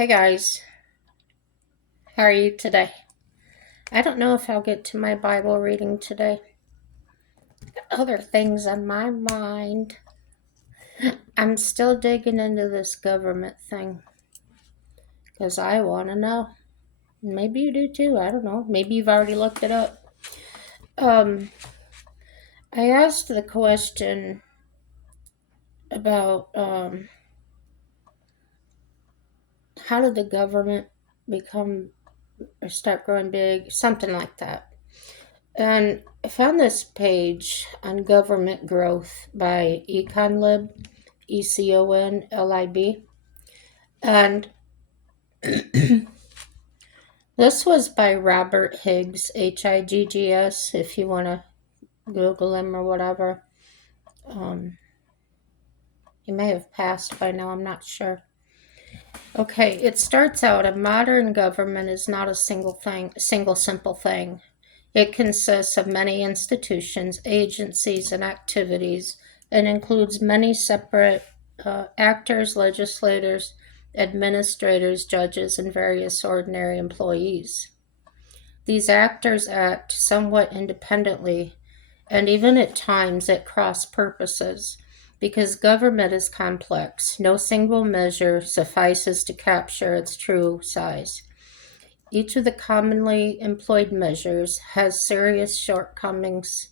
Hey guys, how are you today? I don't know if I'll get to my Bible reading today. Other things on my mind. I'm still digging into this government thing because I want to know. Maybe you do too. I don't know. Maybe you've already looked it up. Um, I asked the question about how did the government become or start growing big, something like that. And I found this page on government growth by Econlib, Econlib. And this was by Robert Higgs, Higgs, if you want to Google him or whatever. He may have passed by now, I'm not sure. Okay, it starts out a modern government is not a single simple thing. It consists of many institutions, agencies, and activities, and includes many separate actors, legislators, administrators, judges, and various ordinary employees. These actors act somewhat independently and even at times at cross purposes because government is complex. No single measure suffices to capture its true size. Each of the commonly employed measures has serious shortcomings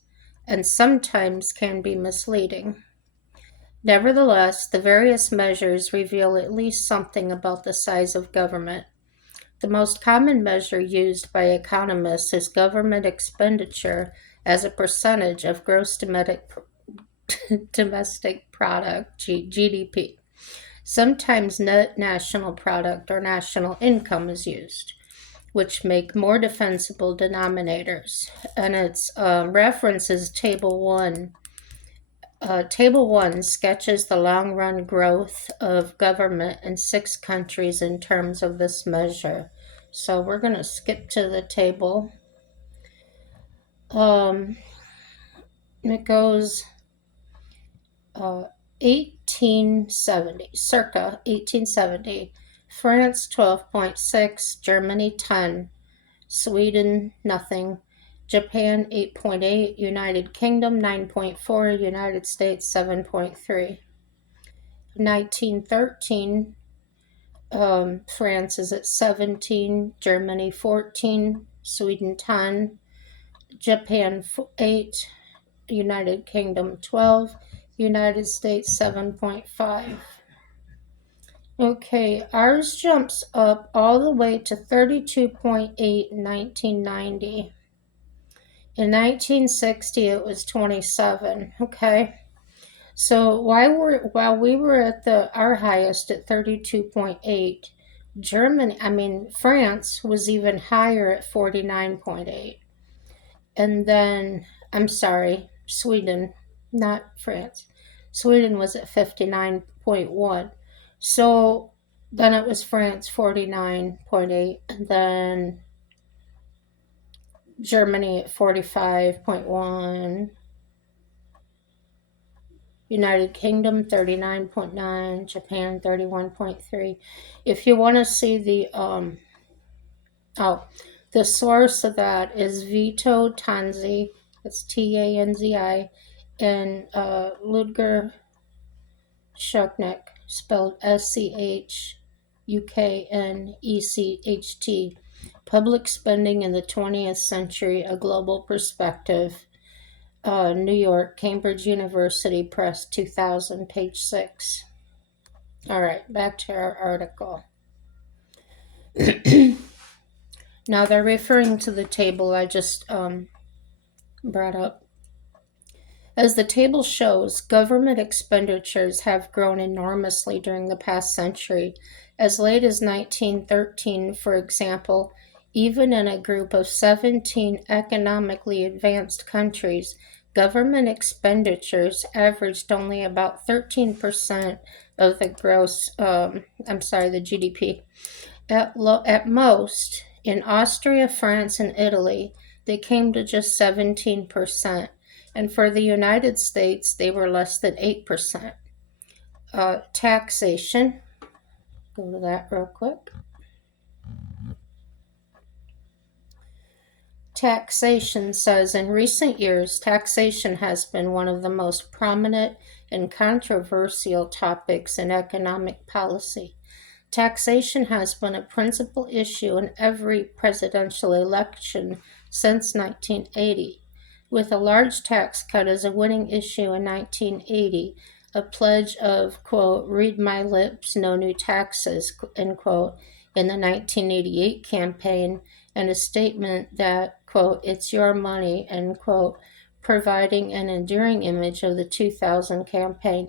and sometimes can be misleading. Nevertheless, the various measures reveal at least something about the size of government. The most common measure used by economists is government expenditure as a percentage of gross domestic product, GDP. Sometimes net national product or national income is used, which make more defensible denominators. And its references Table 1. Table 1 sketches the long-run growth of government in 6 countries in terms of this measure. So we're going to skip to the table. It goes 1870, circa 1870, France 12.6, Germany 10, Sweden nothing, Japan 8.8, United Kingdom 9.4, United States 7.3. 1913, France is at 17, Germany 14, Sweden 10, Japan 8, United Kingdom 12, United States 7.5. Okay, ours jumps up all the way to 32.8 in 1990. In 1960, it was 27. Okay, so while we were at our highest at 32.8, France was even higher at 49.8. And then, I'm sorry, Sweden, not France. Sweden was at 59.1. So then it was France 49.8, and then Germany at 45.1, United Kingdom 39.9, Japan 31.3. If you want to see the source of that is Vito Tanzi, that's Tanzi, and Ludger Schuknecht, spelled Schuknecht, Public Spending in the 20th Century, A Global Perspective, New York, Cambridge University Press, 2000, page 6. All right, back to our article. Now they're referring to the table I just brought up. As the table shows, government expenditures have grown enormously during the past century. As late as 1913, for example, even in a group of 17 economically advanced countries, government expenditures averaged only about 13% of the the GDP. At most, in Austria, France, and Italy, they came to just 17%. And for the United States, they were less than 8%. Taxation, go to that real quick. Taxation says in recent years, taxation has been one of the most prominent and controversial topics in economic policy. Taxation has been a principal issue in every presidential election since 1980. With a large tax cut as a winning issue in 1980, a pledge of, quote, read my lips, no new taxes, end quote, in the 1988 campaign, and a statement that, quote, it's your money, end quote, providing an enduring image of the 2000 campaign.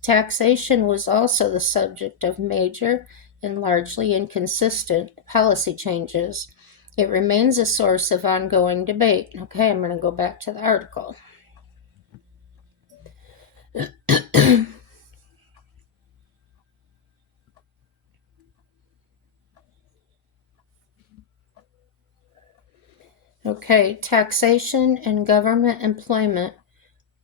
Taxation was also the subject of major and largely inconsistent policy changes. It remains a source of ongoing debate. Okay, I'm going to go back to the article. Okay, taxation and government employment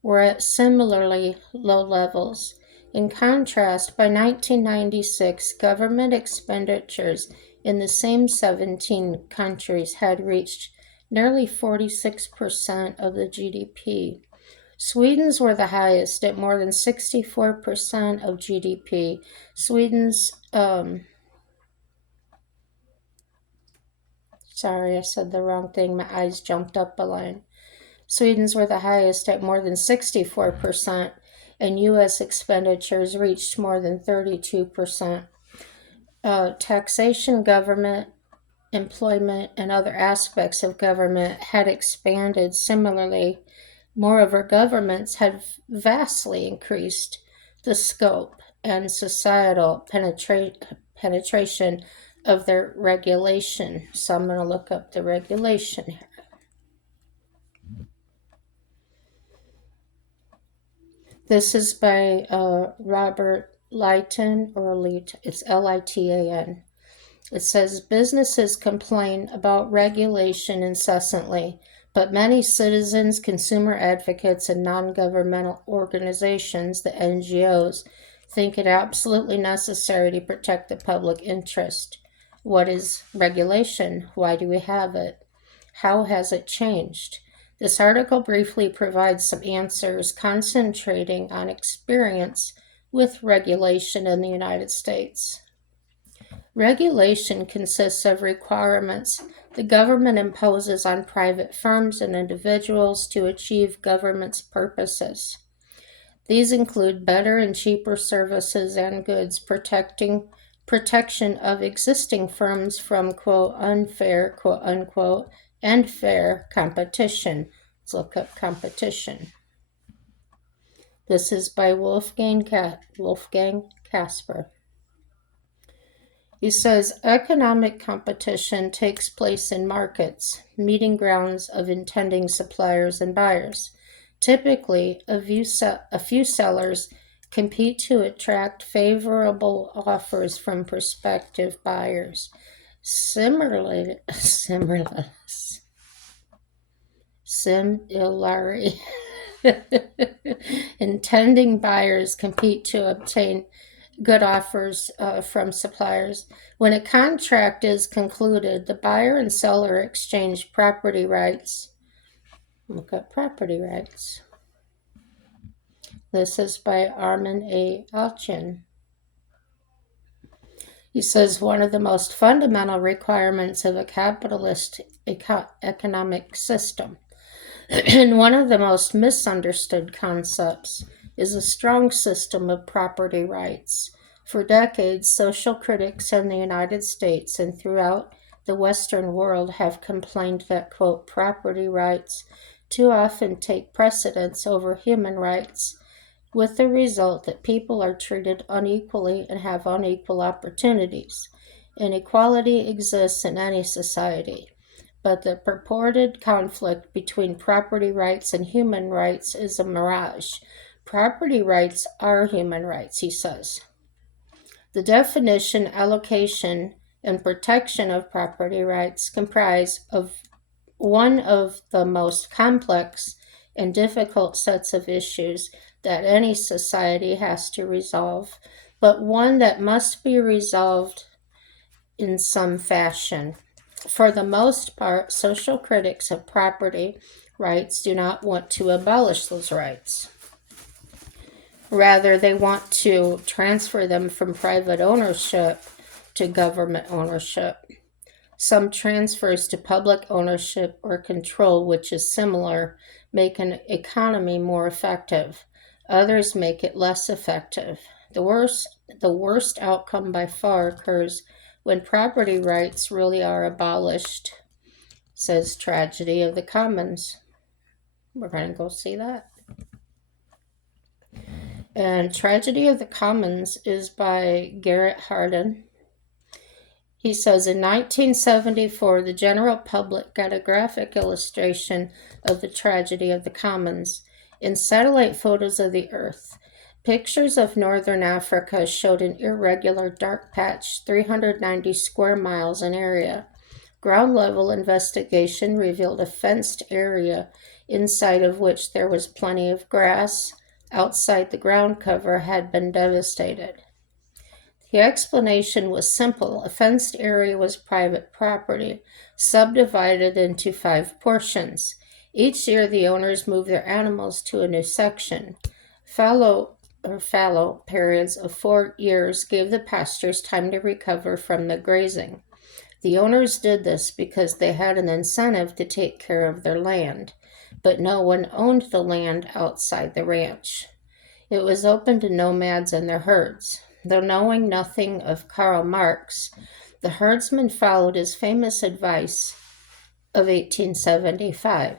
were at similarly low levels. In contrast, by 1996, government expenditures in the same 17 countries had reached nearly 46% of the GDP. Sweden's were the highest at more than 64% of GDP. Sweden's, sorry, I said the wrong thing. My eyes jumped up a line. Sweden's were the highest at more than 64%, and U.S. expenditures reached more than 32%. Taxation, government, employment, and other aspects of government had expanded similarly. Moreover, governments had vastly increased the scope and societal penetration of their regulation. So I'm going to look up the regulation here. This is by Robert Litan, it's Litan. It says, businesses complain about regulation incessantly, but many citizens, consumer advocates, and non-governmental organizations, the NGOs, think it absolutely necessary to protect the public interest. What is regulation? Why do we have it? How has it changed? This article briefly provides some answers, concentrating on experience with regulation in the United States. Regulation consists of requirements the government imposes on private firms and individuals to achieve government's purposes. These include better and cheaper services and goods, protection of existing firms from, quote, unfair, quote, unquote, and fair competition. Let's look up competition. This is by Wolfgang Casper. He says, economic competition takes place in markets, meeting grounds of intending suppliers and buyers. Typically, a few sellers compete to attract favorable offers from prospective buyers. Similarly, intending buyers compete to obtain good offers from suppliers. When a contract is concluded, the buyer and seller exchange property rights. Look at property rights. This is by Armin A. Alchin. He says one of the most fundamental requirements of a capitalist economic system and one of the most misunderstood concepts is a strong system of property rights. For decades, social critics in the United States and throughout the Western world have complained that, quote, property rights too often take precedence over human rights, with the result that people are treated unequally and have unequal opportunities. Inequality exists in any society, but the purported conflict between property rights and human rights is a mirage. Property rights are human rights, he says. The definition, allocation, and protection of property rights comprise of one of the most complex and difficult sets of issues that any society has to resolve, but one that must be resolved in some fashion. For the most part, social critics of property rights do not want to abolish those rights. Rather, they want to transfer them from private ownership to government ownership. Some transfers to public ownership or control, which is similar, make an economy more effective. Others make it less effective. The worst outcome by far occurs when property rights really are abolished, says Tragedy of the Commons. We're going to go see that. And Tragedy of the Commons is by Garrett Hardin. He says in 1974, the general public got a graphic illustration of the tragedy of the commons. In satellite photos of the Earth, pictures of northern Africa showed an irregular dark patch 390 square miles in area. Ground level investigation revealed a fenced area inside of which there was plenty of grass. Outside, the ground cover had been devastated. The explanation was simple. A fenced area was private property, subdivided into 5 portions. Each year, the owners moved their animals to a new section. Fallow periods of 4 years gave the pastures time to recover from the grazing. The owners did this because they had an incentive to take care of their land, but no one owned the land outside the ranch. It was open to nomads and their herds. Though knowing nothing of Karl Marx, the herdsman followed his famous advice of 1875.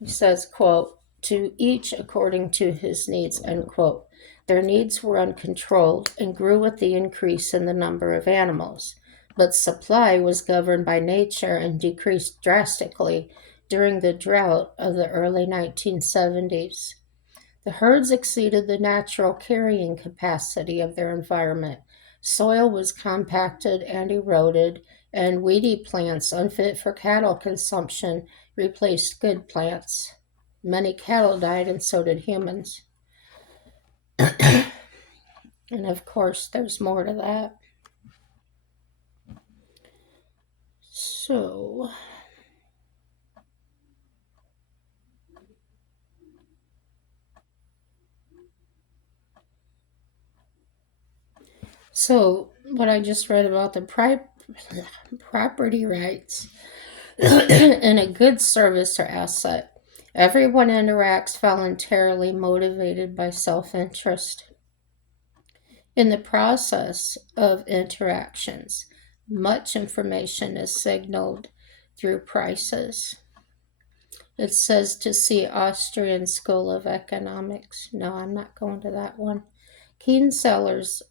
He says, quote, to each according to his needs, end quote. Their needs were uncontrolled and grew with the increase in the number of animals, but supply was governed by nature and decreased drastically during the drought of the early 1970s. The herds exceeded the natural carrying capacity of their environment. Soil was compacted and eroded, and weedy plants unfit for cattle consumption replaced good plants. Many cattle died, and so did humans. And of course, there's more to that. So what I just read about the property rights and a good service or asset. Everyone interacts voluntarily, motivated by self-interest. In the process of interactions, much information is signaled through prices. It says to see Austrian School of Economics. No, I'm not going to that one. Keen sellers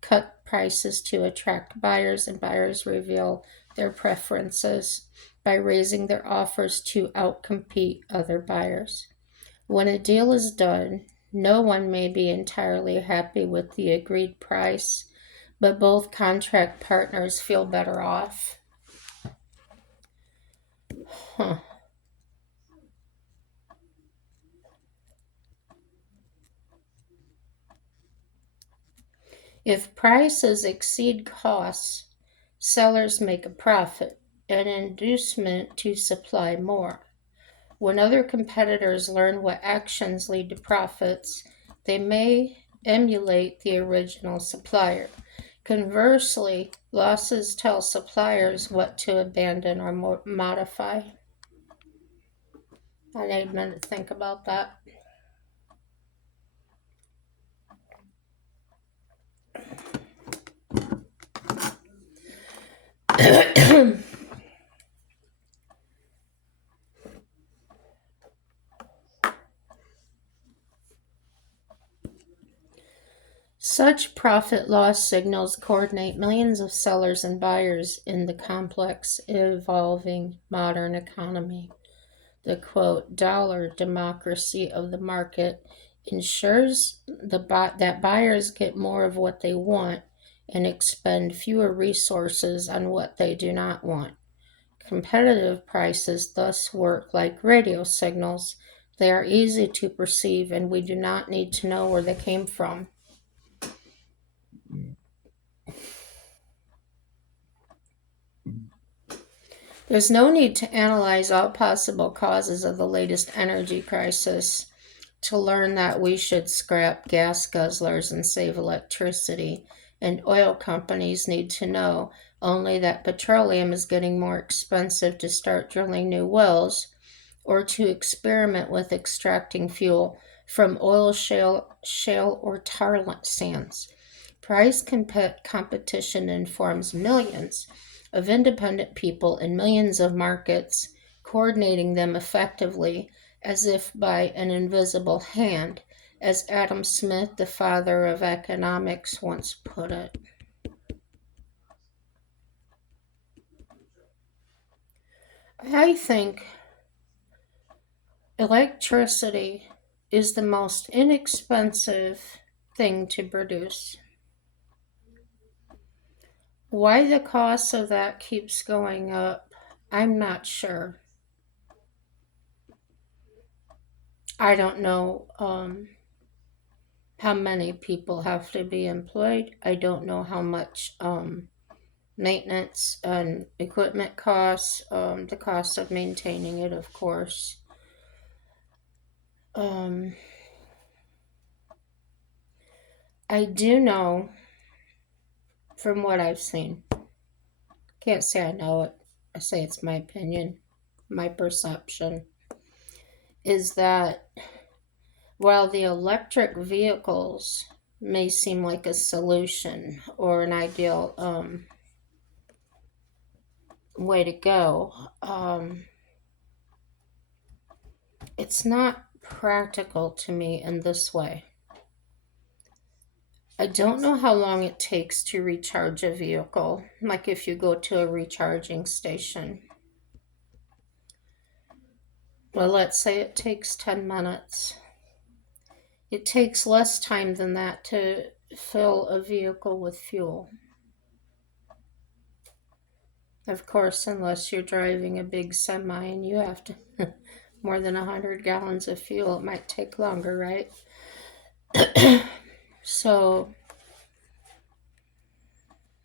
cut prices to attract buyers, and buyers reveal their preferences by raising their offers to outcompete other buyers. When a deal is done, no one may be entirely happy with the agreed price, but both contract partners feel better off. If prices exceed costs, sellers make a profit, an inducement to supply more. When other competitors learn what actions lead to profits, they may emulate the original supplier. Conversely, losses tell suppliers what to abandon or modify. I need a minute to think about that. Such profit-loss signals coordinate millions of sellers and buyers in the complex, evolving modern economy. The quote, dollar democracy of the market ensures that buyers get more of what they want and expend fewer resources on what they do not want. Competitive prices thus work like radio signals. They are easy to perceive, and we do not need to know where they came from. There's no need to analyze all possible causes of the latest energy crisis to learn that we should scrap gas guzzlers and save electricity. And oil companies need to know only that petroleum is getting more expensive to start drilling new wells or to experiment with extracting fuel from oil shale or tar sands. Price competition informs millions of independent people in millions of markets, coordinating them effectively as if by an invisible hand, as Adam Smith, the father of economics, once put it. I think electricity is the most inexpensive thing to produce. Why the cost of that keeps going up, I'm not sure. I don't know how many people have to be employed. I don't know how much maintenance and equipment costs, the cost of maintaining it, of course. Um, I do know from what I've seen, can't say I know it, I say it's my opinion, my perception, is that while the electric vehicles may seem like a solution or an ideal way to go, it's not practical to me in this way. I don't know how long it takes to recharge a vehicle, like if you go to a recharging station. Well, let's say it takes 10 minutes. It takes less time than that to fill a vehicle with fuel. Of course, unless you're driving a big semi and you have to more than 100 gallons of fuel, it might take longer, right? So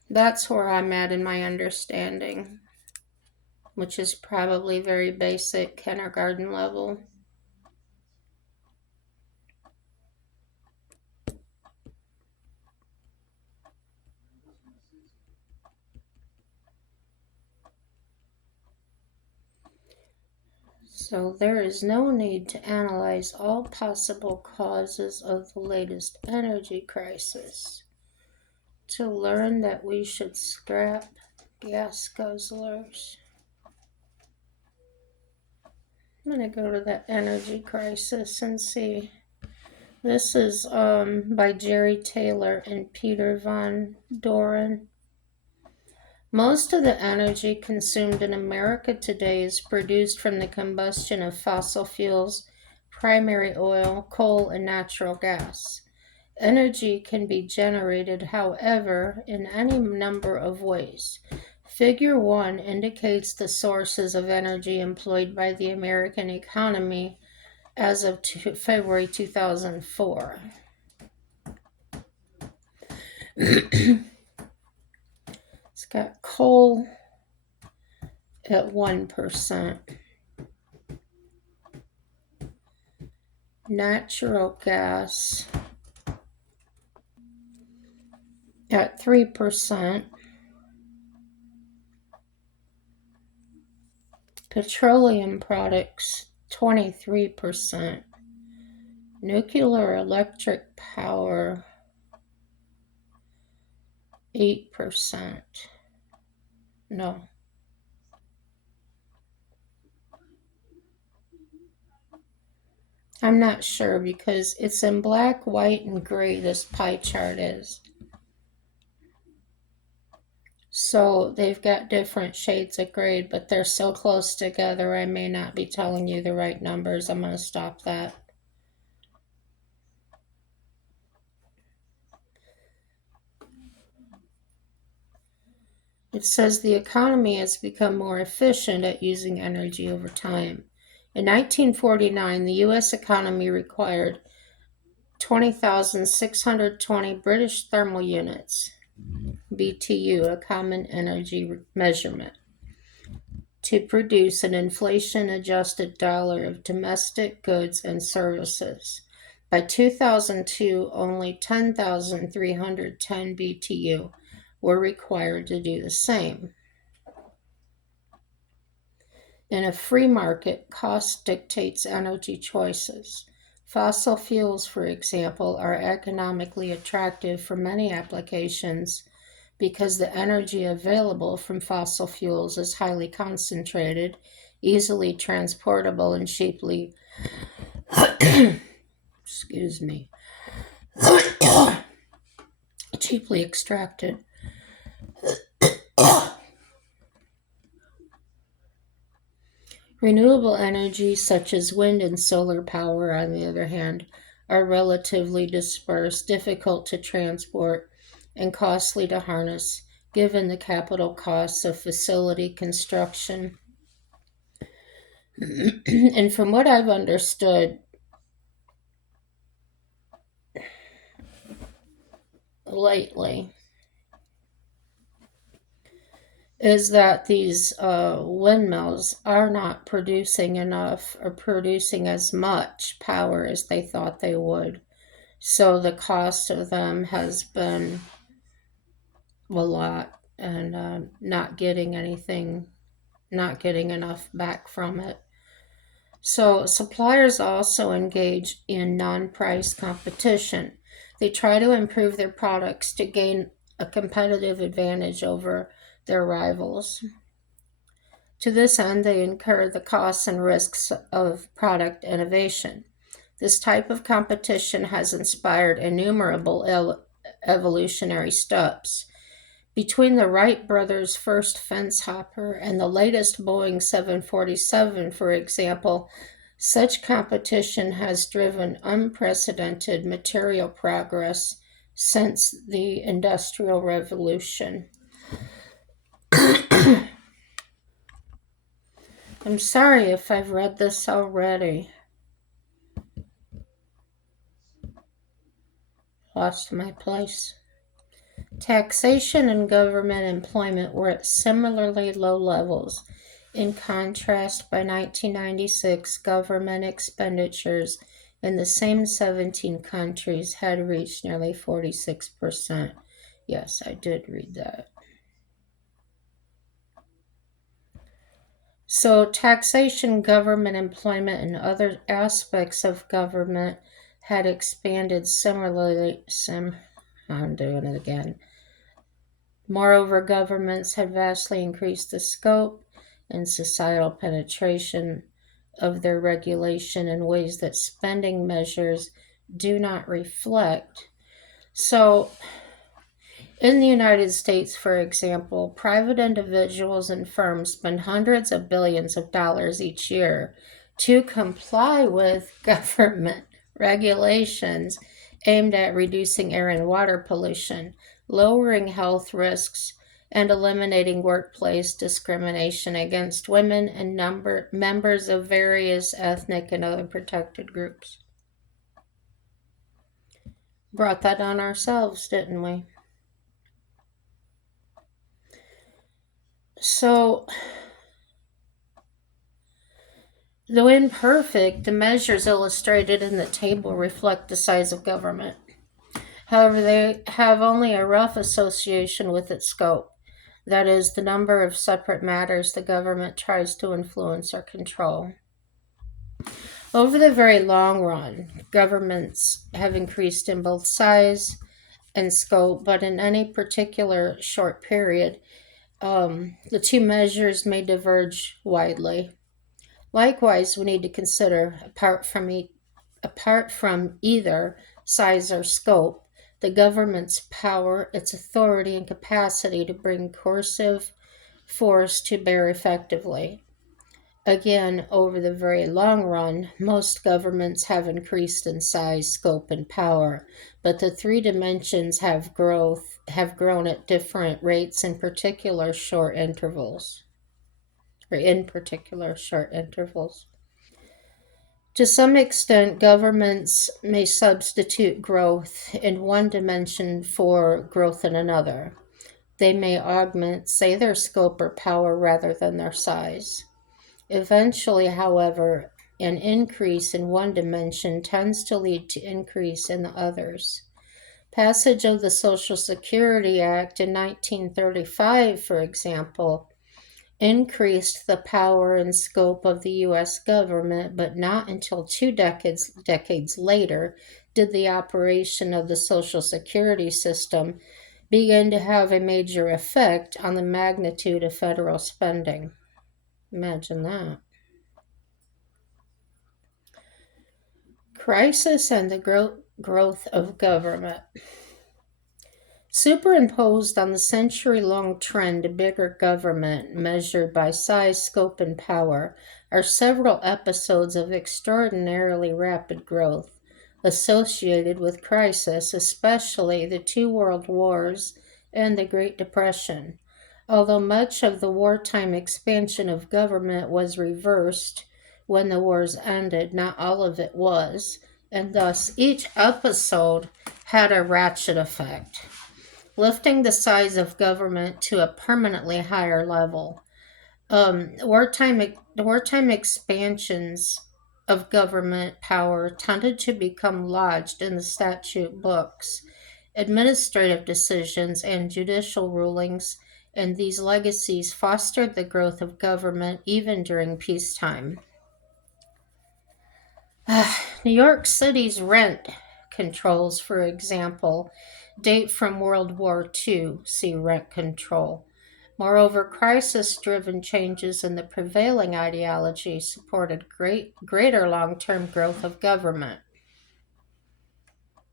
that's where I'm at in my understanding, which is probably very basic kindergarten level. So there is no need to analyze all possible causes of the latest energy crisis to learn that we should scrap gas guzzlers. I'm going to go to the energy crisis and see. This is by Jerry Taylor and Peter Van Doren. Most of the energy consumed in America today is produced from the combustion of fossil fuels, primary oil, coal, and natural gas. Energy can be generated, however, in any number of ways. Figure 1 indicates the sources of energy employed by the American economy as of February 2004. It's got coal at 1%, natural gas at 3%, petroleum products 23%, nuclear electric power 8%. No. I'm not sure because it's in black, white, and gray, this pie chart is. So they've got different shades of gray, but they're so close together I may not be telling you the right numbers. I'm going to stop that. It says the economy has become more efficient at using energy over time. In 1949, the U.S. economy required 20,620 British thermal units, BTU, a common energy measurement. to produce an inflation-adjusted dollar of domestic goods and services. By 2002, only 10,310 BTU were required to do the same. In a free market, cost dictates energy choices. Fossil fuels, for example, are economically attractive for many applications because the energy available from fossil fuels is highly concentrated, easily transportable, and cheaply cheaply extracted. Renewable energy, such as wind and solar power, on the other hand, are relatively dispersed, difficult to transport, and costly to harness, given the capital costs of facility construction. And from what I've understood lately, is that these windmills are not producing enough or producing as much power as they thought they would. So the cost of them has been a lot, and not getting enough back from it. So suppliers also engage in non-price competition. They try to improve their products to gain a competitive advantage over their rivals. To this end, they incur the costs and risks of product innovation. This type of competition has inspired innumerable evolutionary steps. Between the Wright brothers' first fence hopper and the latest Boeing 747, for example, such competition has driven unprecedented material progress since the Industrial Revolution. I'm sorry if I've read this already. Lost my place. Taxation and government employment were at similarly low levels. In contrast, by 1996, government expenditures in the same 17 countries had reached nearly 46%. Yes, I did read that. So, taxation, government employment, and other aspects of government had expanded similarly. I'm doing it again. Moreover, governments had vastly increased the scope and societal penetration of their regulation in ways that spending measures do not reflect. So, in the United States, for example, private individuals and firms spend hundreds of billions of dollars each year to comply with government regulations aimed at reducing air and water pollution, lowering health risks, and eliminating workplace discrimination against women and members of various ethnic and other protected groups. Brought that on ourselves, didn't we? So, though imperfect, the measures illustrated in the table reflect the size of government. However, they have only a rough association with its scope. That is, the number of separate matters the government tries to influence or control. Over the very long run, governments have increased in both size and scope, but in any particular short period, the two measures may diverge widely. Likewise, we need to consider, apart from either size or scope, the government's power, its authority, and capacity to bring coercive force to bear effectively. Again, over the very long run, most governments have increased in size, scope, and power, but the three dimensions have grown at different rates in particular short intervals. To some extent, governments may substitute growth in one dimension for growth in another. They may augment, say, their scope or power rather than their size. Eventually, however, an increase in one dimension tends to lead to increase in the others. Passage of the Social Security Act in 1935, for example, increased the power and scope of the U.S. government, but not until two decades later did the operation of the Social Security system begin to have a major effect on the magnitude of federal spending. Imagine that. Crisis and the growth of government. Superimposed on the century-long trend to bigger government measured by size, scope, and power are several episodes of extraordinarily rapid growth associated with crisis, especially the two world wars and the Great Depression. Although much of the wartime expansion of government was reversed when the wars ended, not all of it was, and thus each episode had a ratchet effect, lifting the size of government to a permanently higher level. Wartime expansions of government power tended to become lodged in the statute books, administrative decisions, and judicial rulings, and these legacies fostered the growth of government even during peacetime. New York City's rent controls, for example, date from World War II, see rent control. Moreover, crisis-driven changes in the prevailing ideology supported greater long-term growth of government.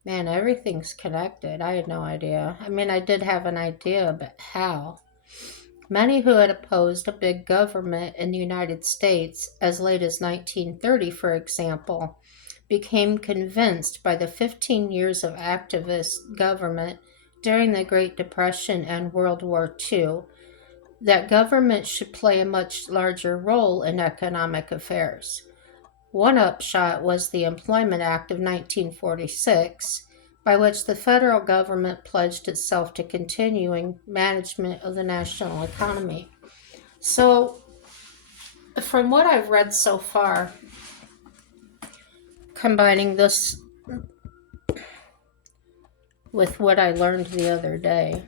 Man, everything's connected. I had no idea. I mean, I did have an idea, but how? Many who had opposed a big government in the United States as late as 1930, for example, became convinced by the 15 years of activist government during the Great Depression and World War II that government should play a much larger role in economic affairs. One upshot was the Employment Act of 1946, by which the federal government pledged itself to continuing management of the national economy. So, from what I've read so far, combining this with what I learned the other day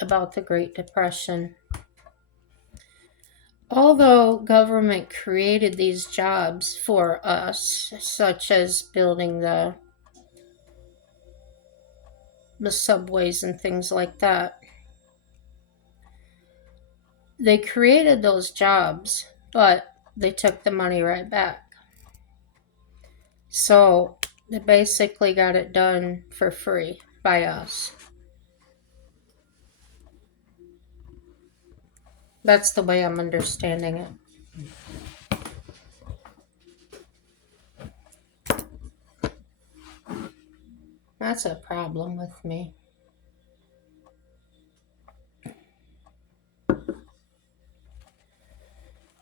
about the Great Depression, although government created these jobs for us, such as building the subways and things like that, they created those jobs, but they took the money right back. So they basically got it done for free by us. That's the way I'm understanding it. That's a problem with me.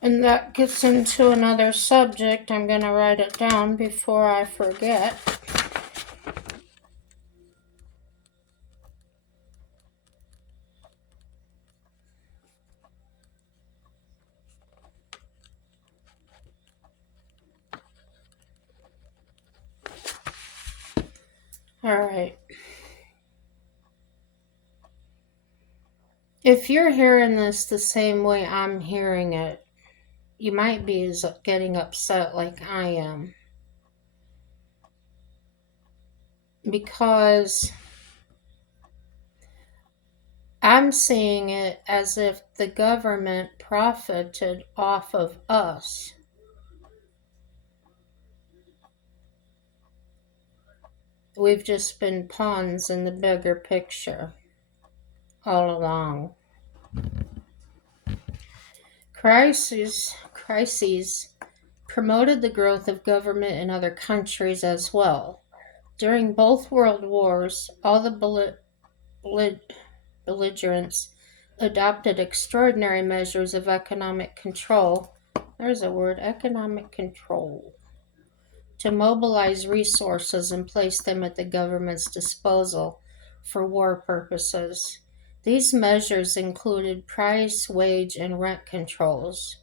And that gets into another subject. I'm going to write it down before I forget. All right. If you're hearing this the same way I'm hearing it, you might be getting upset like I am. Because I'm seeing it as if the government profited off of us. We've just been pawns in the bigger picture all along. Crises promoted the growth of government in other countries as well. During both world wars, all the belligerents adopted extraordinary measures of economic control. There's a word, economic control. To mobilize resources and place them at the government's disposal for war purposes. These measures included price, wage, and rent controls,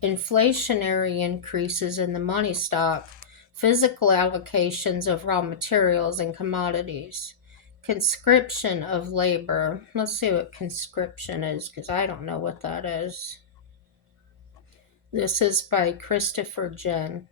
inflationary increases in the money stock, physical allocations of raw materials and commodities, conscription of labor. Let's see what conscription is because I don't know what that is. This is by Christopher Jen.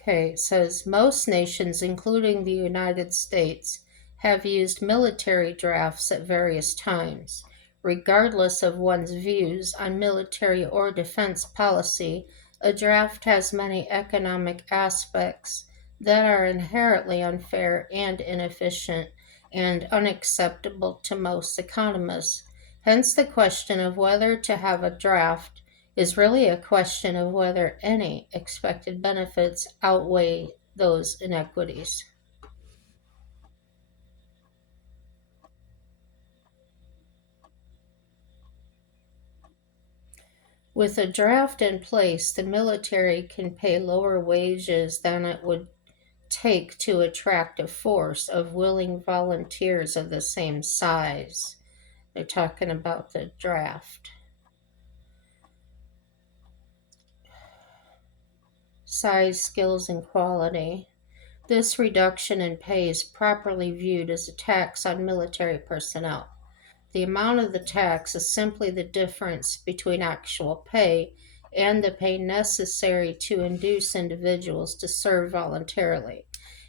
Okay, it says most nations, including the United States, have used military drafts at various times. Regardless of one's views on military or defense policy, a draft has many economic aspects that are inherently unfair and inefficient and unacceptable to most economists. Hence, the question of whether to have a draft is really a question of whether any expected benefits outweigh those inequities. With a draft in place, the military can pay lower wages than it would take to attract a force of willing volunteers of the same size. They're talking about the draft. Size, skills, and quality. This reduction in pay is properly viewed as a tax on military personnel. The amount of the tax is simply the difference between actual pay and the pay necessary to induce individuals to serve voluntarily.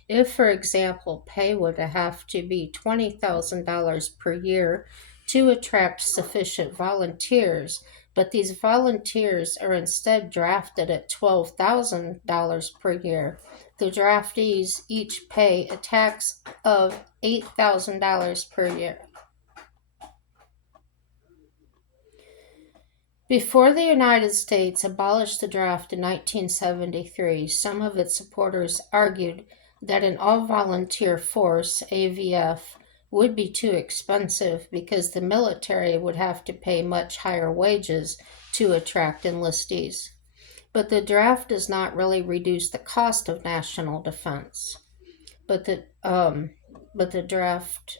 If, for example, pay would have to be $20,000 per year to attract sufficient volunteers, but these volunteers are instead drafted at $12,000 per year, the draftees each pay a tax of $8,000 per year. Before the United States abolished the draft in 1973, some of its supporters argued that an all-volunteer force, AVF, would be too expensive because the military would have to pay much higher wages to attract enlistees. But the draft does not really reduce the cost of national defense. But the draft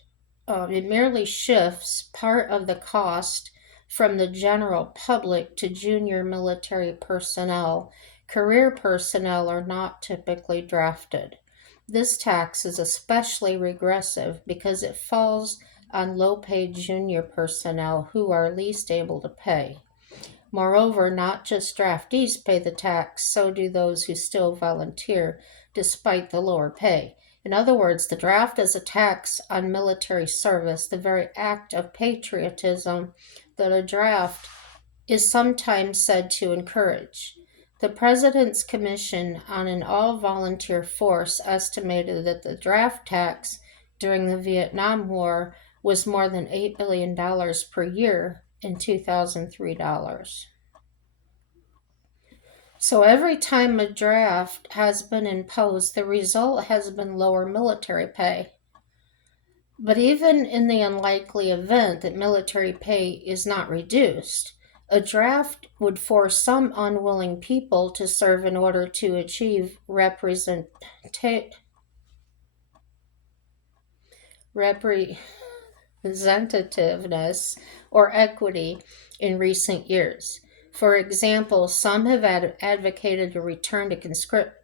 it merely shifts part of the cost from the general public to junior military personnel. Career personnel are not typically drafted. This tax is especially regressive because it falls on low-paid junior personnel who are least able to pay. Moreover, not just draftees pay the tax, so do those who still volunteer despite the lower pay. In other words, the draft is a tax on military service, the very act of patriotism that a draft is sometimes said to encourage. The President's Commission on an All-Volunteer Force estimated that the draft tax during the Vietnam War was more than $8 billion per year in 2003 dollars. So every time a draft has been imposed, the result has been lower military pay. But even in the unlikely event that military pay is not reduced, a draft would force some unwilling people to serve in order to achieve representativeness or equity in recent years. For example, some have advocated a return to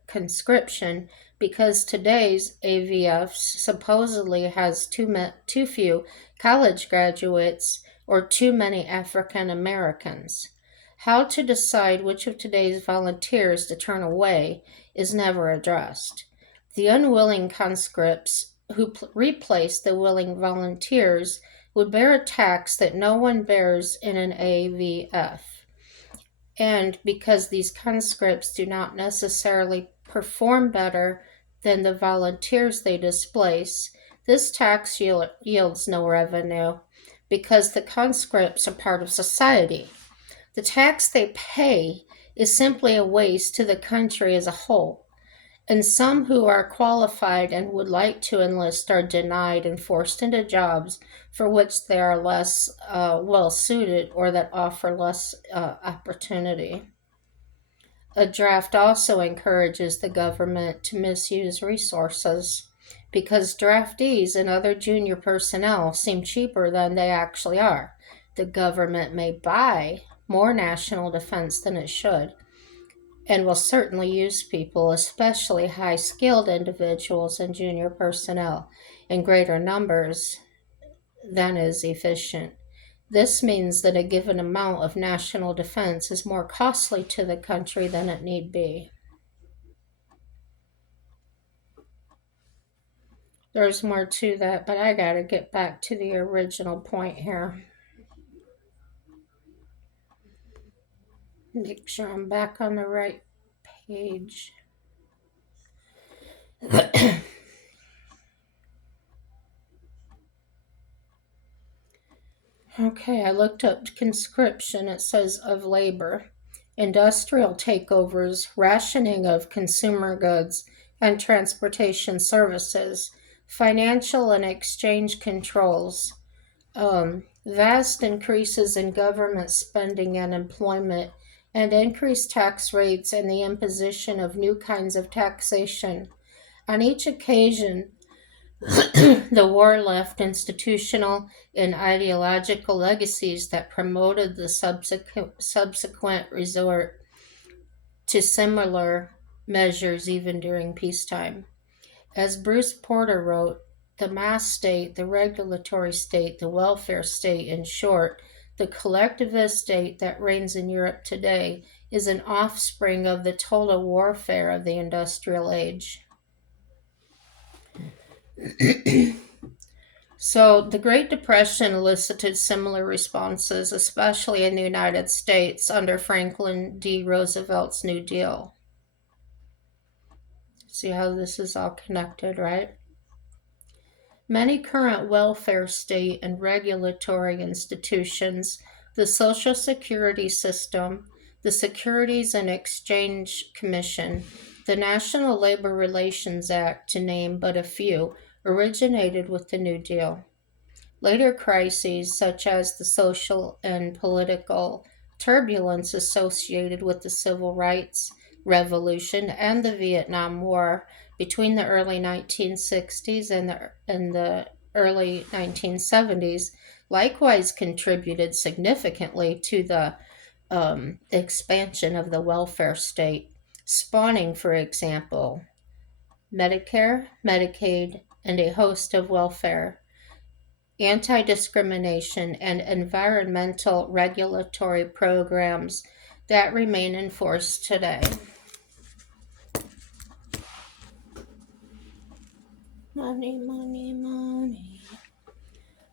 conscription because today's AVF supposedly has too few college graduates or too many African Americans. How to decide which of today's volunteers to turn away is never addressed. The unwilling conscripts who replace the willing volunteers would bear a tax that no one bears in an AVF. And because these conscripts do not necessarily perform better than the volunteers they displace, this tax yields no revenue because the conscripts are part of society. The tax they pay is simply a waste to the country as a whole, and some who are qualified and would like to enlist are denied and forced into jobs for which they are less well suited or that offer less opportunity. A draft also encourages the government to misuse resources. because draftees and other junior personnel seem cheaper than they actually are. The government may buy more national defense than it should, and will certainly use people, especially high skilled individuals and junior personnel, in greater numbers than is efficient. This means that a given amount of national defense is more costly to the country than it need be. There's more to that, but I gotta get back to the original point here. Make sure I'm back on the right page. Okay, I looked up conscription. It says of labor, industrial takeovers, rationing of consumer goods and transportation services, financial and exchange controls, vast increases in government spending and employment, and increased tax rates and the imposition of new kinds of taxation. On each occasion, the war left institutional and ideological legacies that promoted the subsequent resort to similar measures even during peacetime. As Bruce Porter wrote, the mass state, the regulatory state, the welfare state, in short, the collectivist state that reigns in Europe today, is an offspring of the total warfare of the industrial age. So, the Great Depression elicited similar responses, especially in the United States under Franklin D. Roosevelt's New Deal. See how this is all connected, right? Many current welfare state and regulatory institutions, the Social Security system, the Securities and Exchange Commission, the National Labor Relations Act, to name but a few, originated with the New Deal. Later crises, such as the social and political turbulence associated with the Civil Rights Revolution and the Vietnam War between the early 1960s and the early 1970s, likewise contributed significantly to the expansion of the welfare state, spawning, for example, Medicare, Medicaid, and a host of welfare, anti-discrimination, and environmental regulatory programs that remain in force today. Money, money, money.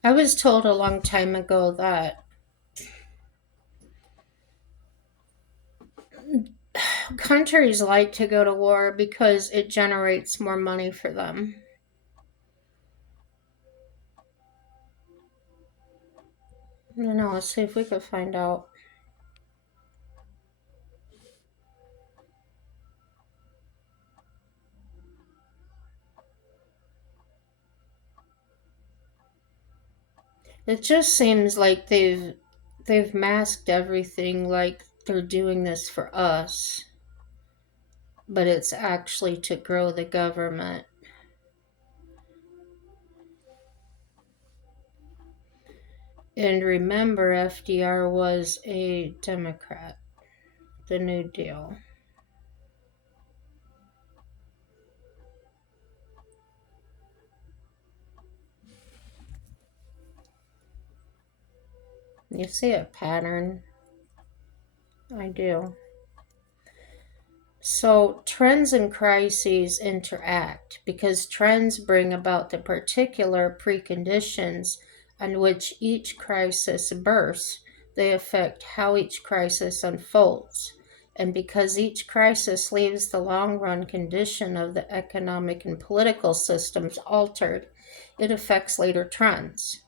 I was told a long time ago that countries like to go to war because it generates more money for them. I don't know, let's see if we can find out. It just seems like they've masked everything like they're doing this for us, but it's actually to grow the government. And remember, FDR was a Democrat. The New Deal. You see a pattern? I do. So, trends and crises interact because trends bring about the particular preconditions on which each crisis bursts. They affect how each crisis unfolds. And because each crisis leaves the long run condition of the economic and political systems altered, it affects later trends.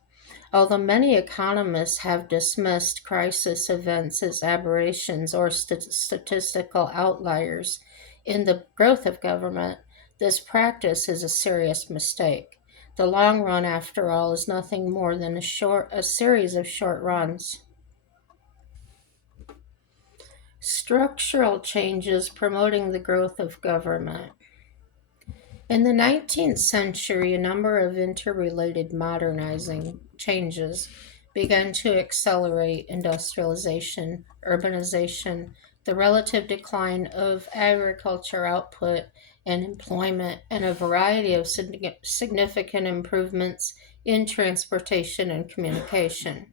Although many economists have dismissed crisis events as aberrations or statistical outliers in the growth of government, this practice is a serious mistake. The long run, after all, is nothing more than a series of short runs. Structural changes promoting the growth of government. In the 19th century, a number of interrelated modernizing changes began to accelerate: industrialization, urbanization, the relative decline of agriculture output and employment, and a variety of significant improvements in transportation and communication.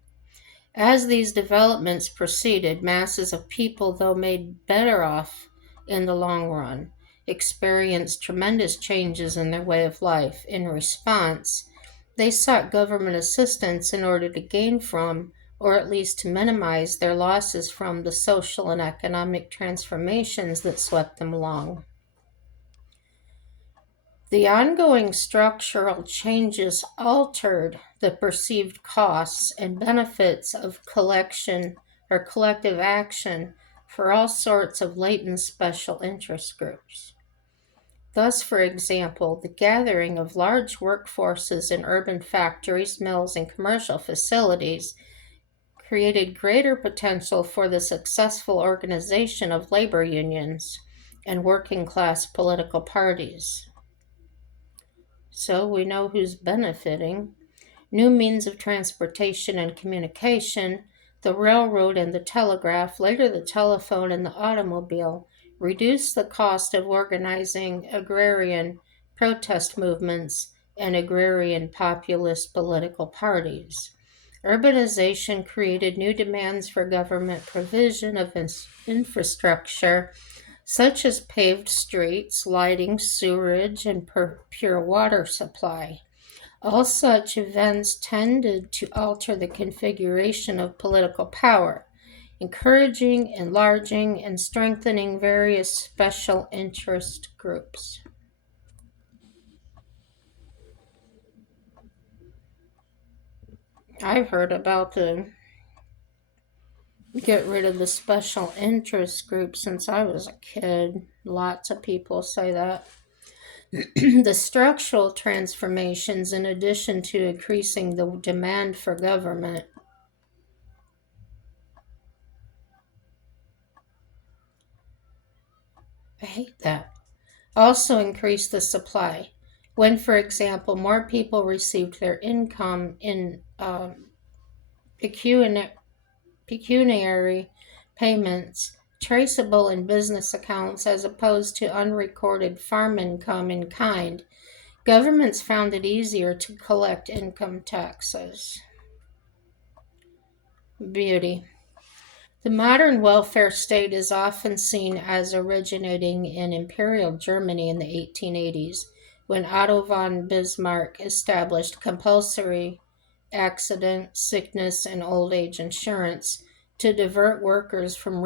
As these developments proceeded, masses of people, though made better off in the long run, experienced tremendous changes in their way of life. In response, they sought government assistance in order to gain from, or at least to minimize, their losses from the social and economic transformations that swept them along. The ongoing structural changes altered the perceived costs and benefits of collection or collective action for all sorts of latent special interest groups. Thus, for example, the gathering of large workforces in urban factories, mills, and commercial facilities created greater potential for the successful organization of labor unions and working class political parties. So we know who's benefiting. New means of transportation and communication, the railroad and the telegraph, later the telephone and the automobile, reduced the cost of organizing agrarian protest movements and agrarian populist political parties. Urbanization created new demands for government provision of infrastructure, such as paved streets, lighting, sewerage, and pure water supply. All such events tended to alter the configuration of political power, encouraging, enlarging, and strengthening various special interest groups. I've heard about the get rid of the special interest groups since I was a kid. Lots of people say that. The structural transformations, in addition to increasing the demand for government, I hate that, also increased the supply. When, for example, more people received their income in pecuniary payments traceable in business accounts as opposed to unrecorded farm income in kind, governments found it easier to collect income taxes. Beauty. The modern welfare state is often seen as originating in Imperial Germany in the 1880s, when Otto von Bismarck established compulsory accident, sickness, and old age insurance to divert workers from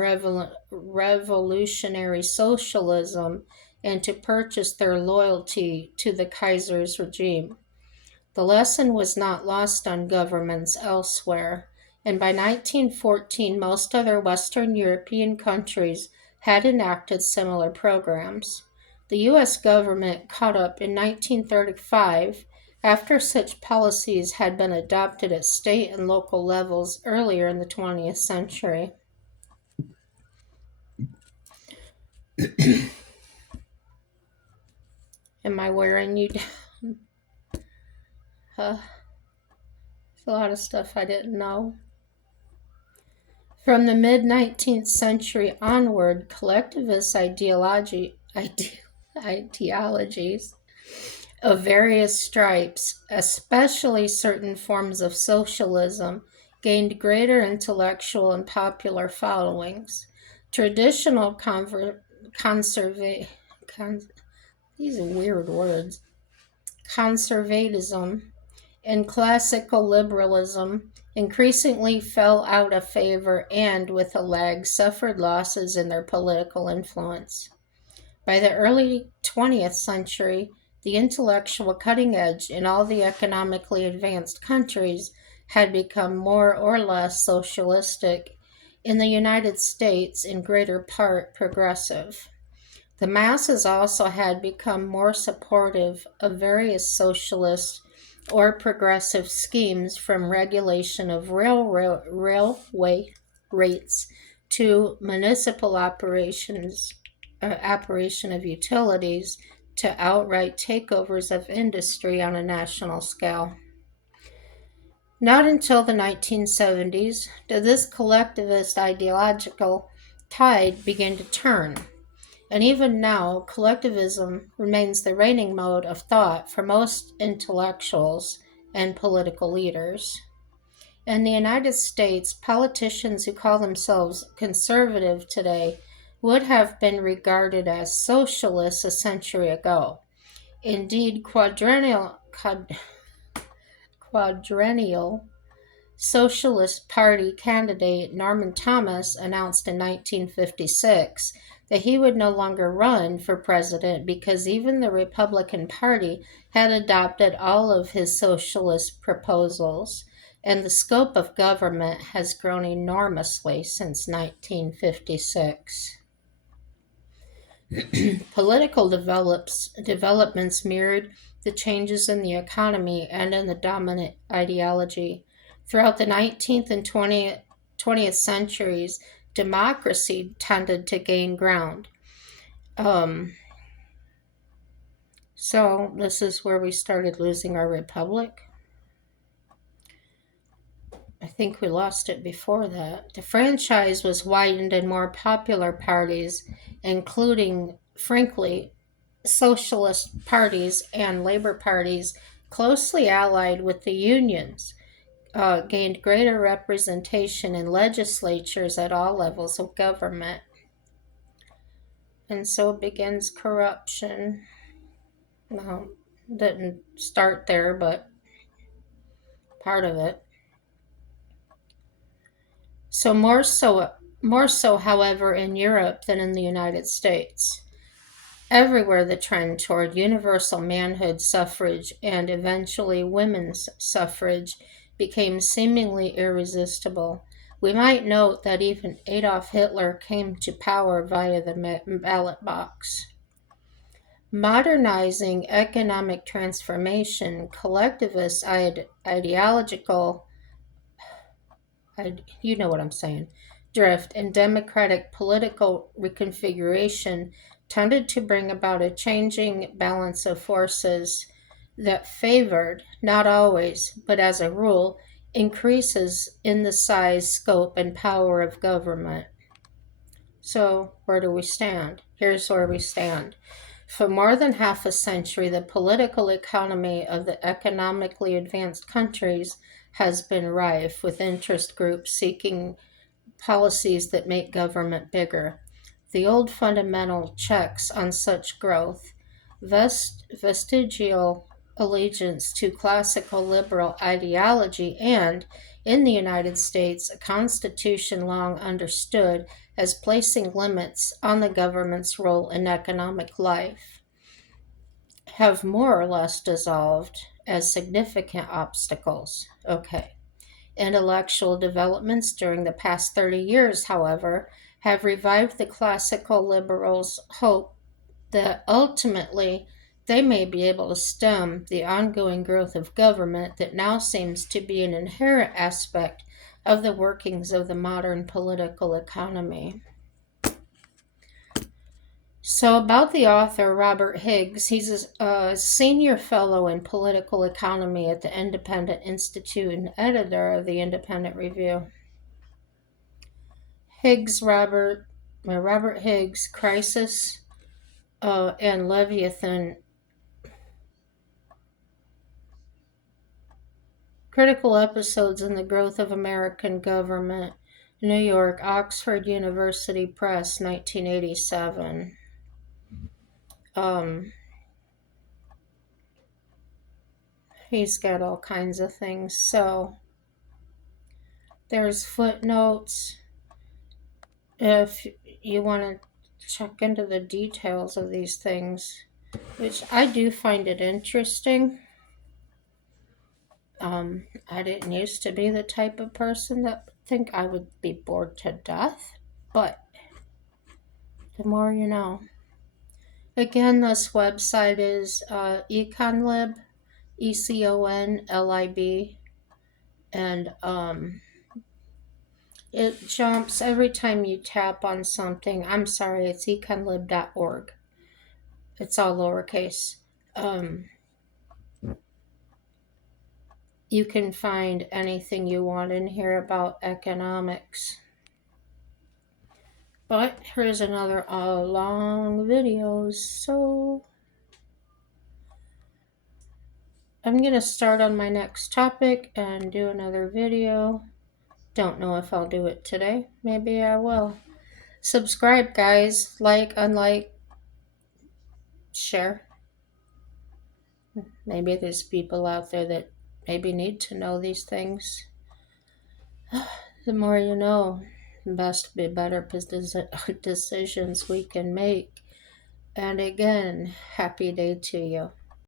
revolutionary socialism and to purchase their loyalty to the Kaiser's regime. The lesson was not lost on governments elsewhere, and by 1914 most other Western European countries had enacted similar programs. The U.S. government caught up in 1935 after such policies had been adopted at state and local levels earlier in the 20th century. Am I wearing you down? There's a lot of stuff I didn't know. From the mid-19th century onward, collectivist ideologies of various stripes, especially certain forms of socialism, gained greater intellectual and popular followings. Traditional these are weird words. Conservatism and classical liberalism increasingly fell out of favor and, with a lag, suffered losses in their political influence. By the early 20th century, the intellectual cutting edge in all the economically advanced countries had become more or less socialistic, in the United States in greater part progressive. The masses also had become more supportive of various socialist or progressive schemes, from regulation of railway rates to municipal operation of utilities to outright takeovers of industry on a national scale. Not until the 1970s did this collectivist ideological tide begin to turn. And even now, collectivism remains the reigning mode of thought for most intellectuals and political leaders. In the United States, politicians who call themselves conservative today would have been regarded as socialists a century ago. Indeed, quadrennial Socialist Party candidate Norman Thomas announced in 1956 that he would no longer run for president because even the Republican Party had adopted all of his socialist proposals, and the scope of government has grown enormously since 1956. Political developments mirrored the changes in the economy and in the dominant ideology. Throughout the 19th and 20th centuries, democracy tended to gain ground. So this is where we started losing our republic. I think we lost it before that. The franchise was widened in more popular parties, including, frankly, socialist parties and labor parties closely allied with the unions, gained greater representation in legislatures at all levels of government. And so begins corruption. Well, didn't start there, but part of it. So more so, however, in Europe than in the United States. Everywhere the trend toward universal manhood suffrage and eventually women's suffrage became seemingly irresistible. We might note that even Adolf Hitler came to power via the ballot box. Modernizing economic transformation, collectivist ideological, you know what I'm saying, drift, and democratic political reconfiguration tended to bring about a changing balance of forces that favored, not always, but as a rule, increases in the size, scope, and power of government. So, where do we stand? Here's where we stand. For more than half a century, the political economy of the economically advanced countries has been rife with interest groups seeking policies that make government bigger. The old fundamental checks on such growth, vestigial allegiance to classical liberal ideology, and, in the United States, a constitution long understood as placing limits on the government's role in economic life, have more or less dissolved as significant obstacles. Okay. Intellectual developments during the past 30 years, however, have revived the classical liberals' hope that ultimately they may be able to stem the ongoing growth of government that now seems to be an inherent aspect of the workings of the modern political economy. So, about the author, Robert Higgs, he's a senior fellow in political economy at the Independent Institute and editor of the Independent Review. Robert Higgs, Crisis and Leviathan. Critical Episodes in the Growth of American Government, New York, Oxford University Press, 1987. He's got all kinds of things. So there's footnotes if you want to check into the details of these things, which I do find it interesting. I didn't used to be the type of person that would think I would be bored to death, but the more you know. Again, this website is Econlib, ECONLIB, and it jumps every time you tap on something. I'm sorry, it's econlib.org. It's all lowercase. Um, you can find anything you want in here about economics. But here's another long video, so I'm going to start on my next topic and do another video. Don't know if I'll do it today. Maybe I will. Subscribe, guys. Like, unlike, share. Maybe there's people out there that maybe need to know these things. The more you know, the best be better decisions we can make. And again, happy day to you.